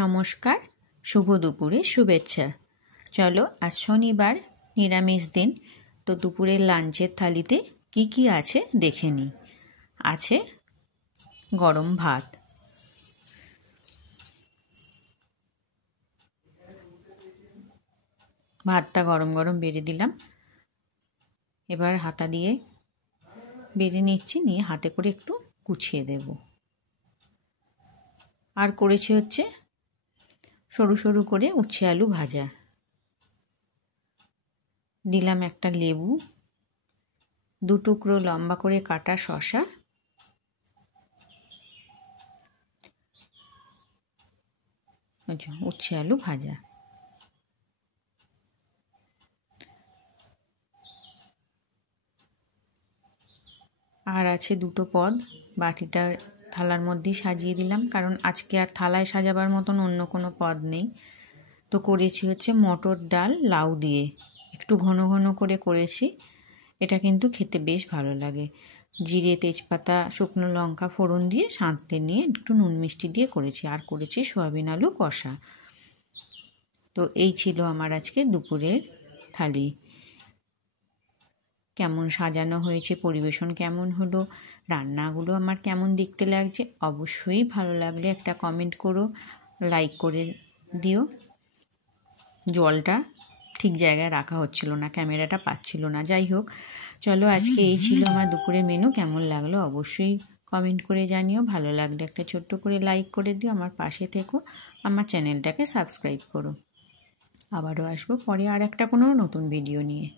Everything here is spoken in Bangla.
নমস্কার, শুভ দুপুরে শুভেচ্ছা। চলো, আজ শনিবার, নিরামিষ দিন। তো দুপুরের লাঞ্চের থালিতে কি কি আছে দেখে নিই। আছে গরম ভাত, ভাতটা গরম গরম বেড়ে দিলাম। এবার হাতা দিয়ে বেড়ে নিচ্ছি, নিয়ে হাতে করে একটু কুচিয়ে দেব। আর করেছি হচ্ছে সরু সরু করে উচ্ছে আলু ভাজা, দিলাম একটা লেবু, 2 টুকরো লম্বা করে কাটা শসা, উচ্ছে আলু ভাজা। আর আছে 2টো পদ, বাটিটার থালার মধ্যেই সাজিয়ে দিলাম, কারণ আজকে আর থালায় সাজাবার মতন অন্য কোনো পদ নেই। তো করেছি হচ্ছে মটর ডাল লাউ দিয়ে, একটু ঘন ঘন করে করেছি। এটা কিন্তু খেতে বেশ ভালো লাগে। জিরে, তেজপাতা, শুকনো লঙ্কা ফোড়ন দিয়ে সাঁতলে নিয়ে একটু নুন মিষ্টি দিয়ে করেছি। আর করেছি সয়াবিন আলু কষা। তো এই ছিল আমার আজকে দুপুরের থালি। কেমন সাজানো হয়েছে, পরিবেশন কেমন হলো, রান্নাগুলো আমার কেমন দেখতে লাগছে, অবশ্যই ভালো লাগলে একটা কমেন্ট করো, লাইক করে দিও। জলটা ঠিক জায়গায় রাখা হচ্ছিল না, ক্যামেরাটা পাচ্ছিল না। যাই হোক, চলো, আজকে এই ছিল আমার দুপুরের মেনু। কেমন লাগলো অবশ্যই কমেন্ট করে জানিও। ভালো লাগলে একটা ছোট্ট করে লাইক করে দিও, আমার পাশে থেকো, আমার চ্যানেলটাকে সাবস্ক্রাইব করো। আবারও আসবো পরে আর একটা কোনো নতুন ভিডিও নিয়ে।